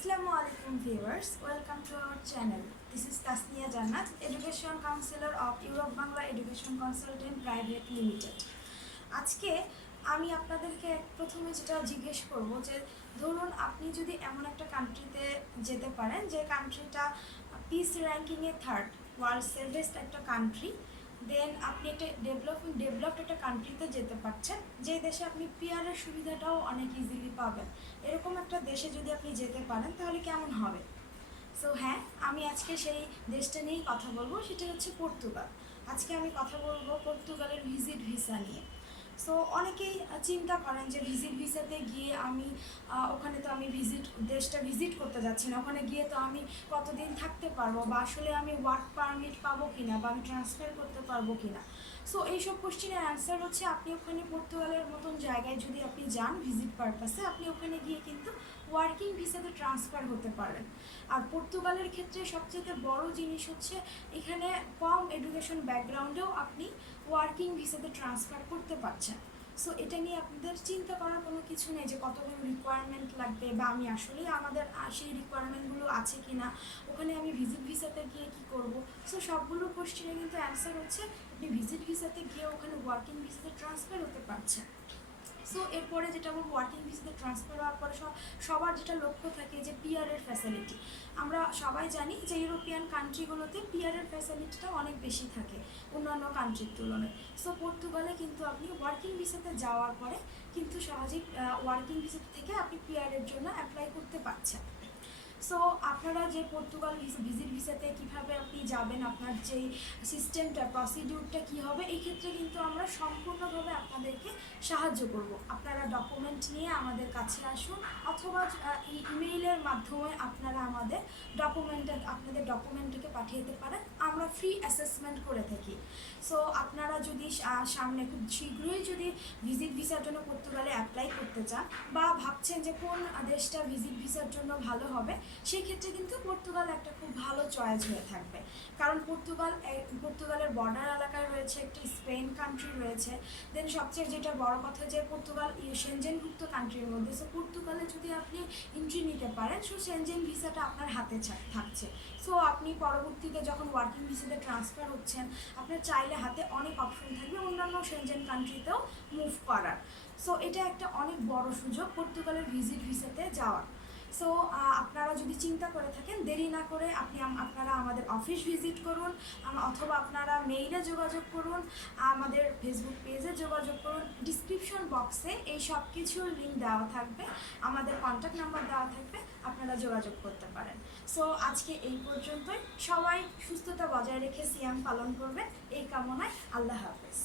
Assalamu alaikum viewers, welcome to our channel. This is Tasnia Jannat, Education Counselor of Europe Bangla Education Consultant Private Limited. আজকে আমি আপনাদেরকে প্রথমে যেটা জিজ্ঞেস করব যে ধরুন আপনি যদি এমন একটা কান্ট্রিতে যেতে পারেন যে কান্ট্রিটা পিস র্যাঙ্কিংয়ে থার্ড, ওয়ার্ল্ড সেভেস্ট একটা কান্ট্রি, দেন আপনি একটা ডেভেলপড একটা কান্ট্রিতে যেতে পারছেন যে দেশে আপনি পিআরের সুবিধাটাও অনেক ইজিলি পাবেন। এরকম একটা দেশে যদি আপনি যেতে পারেন তাহলে কেমন হবে? সো হ্যাঁ, আমি আজকে সেই দেশটা নিয়েই কথা বলবো, সেটা হচ্ছে পর্তুগাল। আজকে আমি কথা বলবো পর্তুগালের ভিজিট ভিসা নিয়ে। সো অনেকেই চিন্তা করেন যে ভিজিট ভিসাতে গিয়ে আমি ওখানে তো আমি দেশটা ভিজিট করতে যাচ্ছি না, ওখানে গিয়ে তো আমি কতদিন থাকতে পারবো, বা আসলে আমি ওয়ার্ক পারমিট পাবো কিনা, বা আমি ট্রান্সফার করতে পারবো কিনা। সো এইসব কোশ্চেনের অ্যান্সার হচ্ছে আপনি ওখানে পর্তুগালের মতন জায়গায় যদি আপনি যান ভিজিট পারপাসে, আপনি ওখানে গিয়ে কিন্তু ওয়ার্কিং ভিসাতে ট্রান্সফার হতে পারেন। আর পর্তুগালের ক্ষেত্রে সবচেয়ে বড় জিনিস হচ্ছে এখানে কম এডুকেশন ব্যাকগ্রাউন্ডেও আপনি ওয়ার্কিং ভিসাতে ট্রান্সফার করতে পারছেন। সো এটা নিয়ে আপনাদের চিন্তা করার কোনো কিছু নেই যে কতগুলো রিকোয়ারমেন্ট লাগবে, বা আমি আসলেই আমাদের সেই রিকোয়ারমেন্টগুলো আছে কি না, ওখানে আমি ভিজিট ভিসাতে গিয়ে কী করব। সো সবগুলো কোশ্চেনে কিন্তু অ্যান্সার হচ্ছে আপনি ভিজিট ভিসাতে গিয়ে ওখানে ওয়ার্কিং ভিসাতে ট্রান্সফার হতে পারছেন। সো এরপরে যেটা বলবো, ওয়ার্কিং ভিসাতে ট্রান্সফার হওয়ার পরে সবার যেটা লক্ষ্য থাকে যে পিআরের ফ্যাসিলিটি। আমরা সবাই জানি যে ইউরোপিয়ান কান্ট্রিগুলোতে পিআরের ফ্যাসিলিটিটা অনেক বেশি থাকে অন্যান্য কান্ট্রির তুলনায়। সো পর্তুগালে কিন্তু আপনি ওয়ার্কিং ভিসাতে যাওয়ার পরে কিন্তু সহজেই ওয়ার্কিং ভিসাতে থেকে আপনি পিআরের জন্য অ্যাপ্লাই করতে পারছেন। সো আপনারা যে পর্তুগাল ভিজিট ভিসাতে কীভাবে আপনি যাবেন, আপনার যেই সিস্টেমটা প্রসিডিউরটা কী হবে, এই ক্ষেত্রে কিন্তু আমরা সম্পূর্ণভাবে আপনাদেরকে সাহায্য করব। আপনারা ডকুমেন্ট নিয়ে আমাদের কাছে আসুন, অথবা ইমেইলের মাধ্যমে আপনারা আপনাদের ডকুমেন্টটাকে পাঠিয়ে দিতে পারেন। আমরা ফ্রি অ্যাসেসমেন্ট করে থাকি। সো আপনারা যদি সামনে খুব শীঘ্রই যদি ভিজিট ভিসার জন্য পর্তুগালে অ্যাপ্লাই করতে চান, বা ভাবছেন যে কোন দেশটা ভিজিট ভিসার জন্য ভালো হবে, সেক্ষেত্রে কিন্তু পর্তুগাল একটা খুব ভালো চয়েস হয়ে থাকবে। কারণ পর্তুগালের বর্ডার এলাকায় রয়েছে, একটি স্পেন কান্ট্রি রয়েছে, দেন সবচেয়ে যেটা বড় কথা যে পর্তুগাল সেনজেনভুক্ত কান্ট্রির মধ্যে। সো পর্তুগালে যদি আপনি এন্ট্রি নিতে পারেন, সো সেনজেন ভিসাটা আপনার হাতে থাকছে। সো আপনি পরবর্তীতে যখন ওয়ার্কিং ভিসাতে ট্রান্সফার হচ্ছেন, আপনার চাইলে হাতে অনেক অপশন থাকবে অন্যান্য সেনজেন কান্ট্রিতেও মুভ করার। সো এটা একটা অনেক বড় সুযোগ পর্তুগালের ভিজিট ভিসাতে যাওয়ার। সো আপনারা যদি চিন্তা করে থাকেন, দেরি না করে আপনারা আমাদের অফিস ভিজিট করুন, অথবা আপনারা মেইলে যোগাযোগ করুন, আমাদের ফেসবুক পেজে যোগাযোগ করুন। ডিসক্রিপশন বক্সে এই সব কিছুর লিঙ্ক দেওয়া থাকবে, আমাদের কন্ট্যাক্ট নাম্বার দেওয়া থাকবে, আপনারা যোগাযোগ করতে পারেন। সো আজকে এই পর্যন্তই। সবাই সুস্থতা বজায় রেখে সিয়াম পালন করবেন এই কামনায়। আল্লাহ হাফেজ।